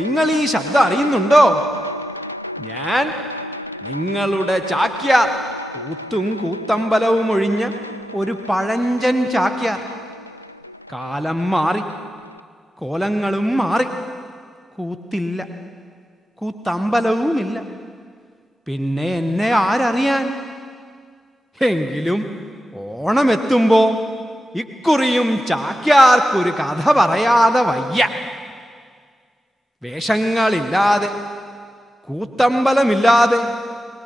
നിങ്ങൾ ഈ ശബ്ദം അറിയുന്നുണ്ടോ? ഞാൻ നിങ്ങളുടെ ചാക്യാർ, കൂത്തും കൂത്തമ്പലവും ഒഴിഞ്ഞ ഒരു പഴഞ്ചൻ ചാക്യാർ. കാലം മാറി, കോലങ്ങളും മാറി, കൂത്തില്ല, കൂത്തമ്പലവുമില്ല. പിന്നെ എന്നെ ആരറിയാൻ? എങ്കിലും ഓണമെത്തുമ്പോ ഇക്കുറിയും ചാക്യാർക്കൊരു കഥ പറയാതെ വയ്യ. വേഷങ്ങളില്ലാതെ, കൂത്തമ്പലമില്ലാതെ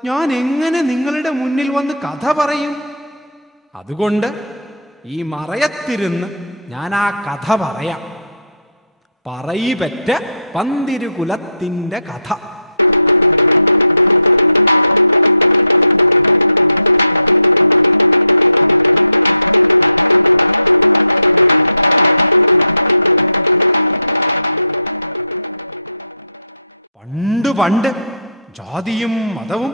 ഞാൻ എങ്ങനെ നിങ്ങളുടെ മുന്നിൽ വന്ന് കഥ പറയും? അതുകൊണ്ട് ഈ മറയത്തിരുന്ന് ഞാൻ ആ കഥ പറയാം. പറയിപെറ്റ പന്തിരുകുലത്തിന്റെ കഥ. പണ്ട് ജാതിയും മതവും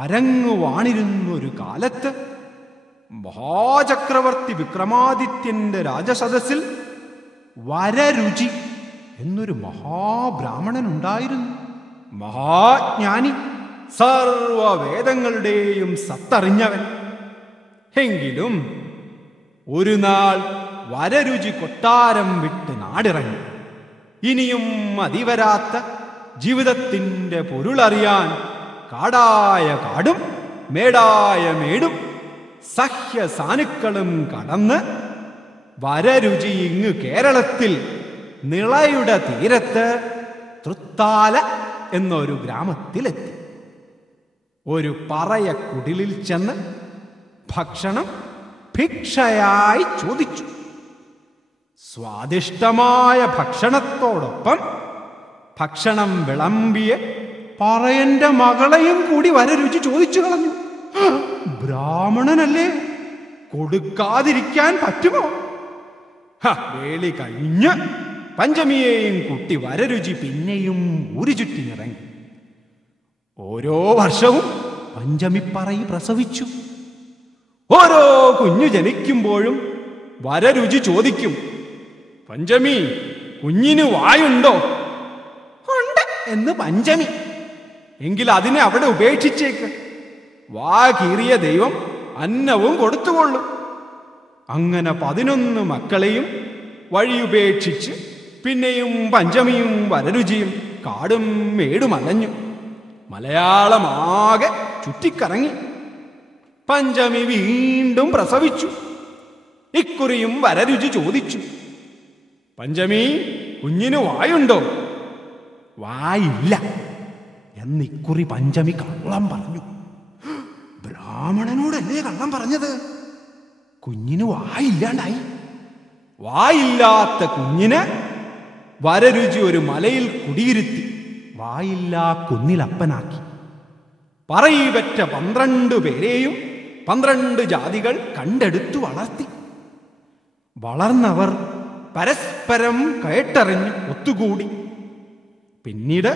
അരങ്ങുവാണിരുന്നൊരു കാലത്ത് മഹാചക്രവർത്തി വിക്രമാദിത്യന്റെ രാജസദസ്സിൽ വരരുചി എന്നൊരു മഹാബ്രാഹ്മണനുണ്ടായിരുന്നു. മഹാജ്ഞാനി, സർവവേദങ്ങളുടെയും സത്തറിഞ്ഞവൻ. എങ്കിലും ഒരു നാൾ വരരുചി കൊട്ടാരം വിട്ട് നാടിറങ്ങി. ഇനിയും മതിവരാത്ത ജീവിതത്തിന്റെ പൊരുളറിയാൻ കാടായ കാടും മേടായ മേടും സഹ്യസാനുക്കളും കടന്ന് വരരുചി ഇങ്ങ് കേരളത്തിൽ നിളയുടെ തീരത്ത് തൃത്താല എന്നൊരു ഗ്രാമത്തിലെത്തി. ഒരു പറയ കുടിലിൽ ചെന്ന് ഭക്ഷണം ഭിക്ഷയായി ചോദിച്ചു. സ്വാദിഷ്ടമായ ഭക്ഷണത്തോടൊപ്പം ഭക്ഷണം വിളമ്പിയ പറയന്റെ മകളെയും കൂടി വരരുചി ചോദിച്ചു കളഞ്ഞു. ബ്രാഹ്മണനല്ലേ, കൊടുക്കാതിരിക്കാൻ പറ്റുമോ? വേളി കഴിഞ്ഞ് പഞ്ചമിയെയും കുട്ടി വരരുചി പിന്നെയും ഊരു ചുറ്റിനിറങ്ങി. ഓരോ വർഷവും പഞ്ചമിപ്പറയി പ്രസവിച്ചു. ഓരോ കുഞ്ഞു ജനിക്കുമ്പോഴും വരരുചി ചോദിക്കും, പഞ്ചമി, കുഞ്ഞിന് വായുണ്ടോ? ഉണ്ട് എന്ന് പഞ്ചമി. എങ്കിൽ അതിനെ അവിടെ ഉപേക്ഷിച്ചേക്ക്. വാ കീറിയ ദൈവം അന്നവും കൊടുത്തുകൊള്ളും. അങ്ങനെ 11 മക്കളെയും വഴിയുപേക്ഷിച്ച് പിന്നെയും പഞ്ചമിയും വരരുചിയും കാടും മേടും അലഞ്ഞു. മലയാളമാകെ ചുറ്റിക്കറങ്ങി. പഞ്ചമി വീണ്ടും പ്രസവിച്ചു. ഇക്കുറിയും വരരുചി ചോദിച്ചു, പഞ്ചമി, കുഞ്ഞിന് വായുണ്ടോ? വായില്ല എന്നിക്കുറി പഞ്ചമി കള്ളം പറഞ്ഞു. ബ്രാഹ്മണനോടല്ലേ കള്ളം പറഞ്ഞത്? കുഞ്ഞിന് വായില്ലാണ്ടായി. വായില്ലാത്ത കുഞ്ഞിന് വരരുചി ഒരു മലയിൽ കുടിയിരുത്തി വായില്ലാ കുന്നിലപ്പനാക്കി. പറയിപെറ്റ 12 പേരെയും 12 ജാതികൾ കണ്ടെടുത്തു വളർത്തി. വളർന്നവർ പരസ്പരം കേട്ടറിഞ്ഞ് ഒത്തുകൂടി. പിന്നീട്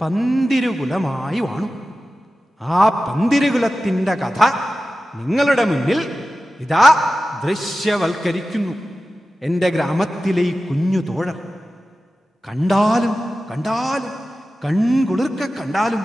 പന്തിരുകുലമായി വാണു. ആ പന്തിരുകുലത്തിന്റെ കഥ നിങ്ങളുടെ മുന്നിൽ ഇതാ ദൃശ്യവൽക്കരിക്കുന്നു. എൻ്റെ ഗ്രാമത്തിലെ ഈ കുഞ്ഞു തോഴർ. കണ്ടാലും കണ്ടാലും കൺകുളിർക്ക കണ്ടാലും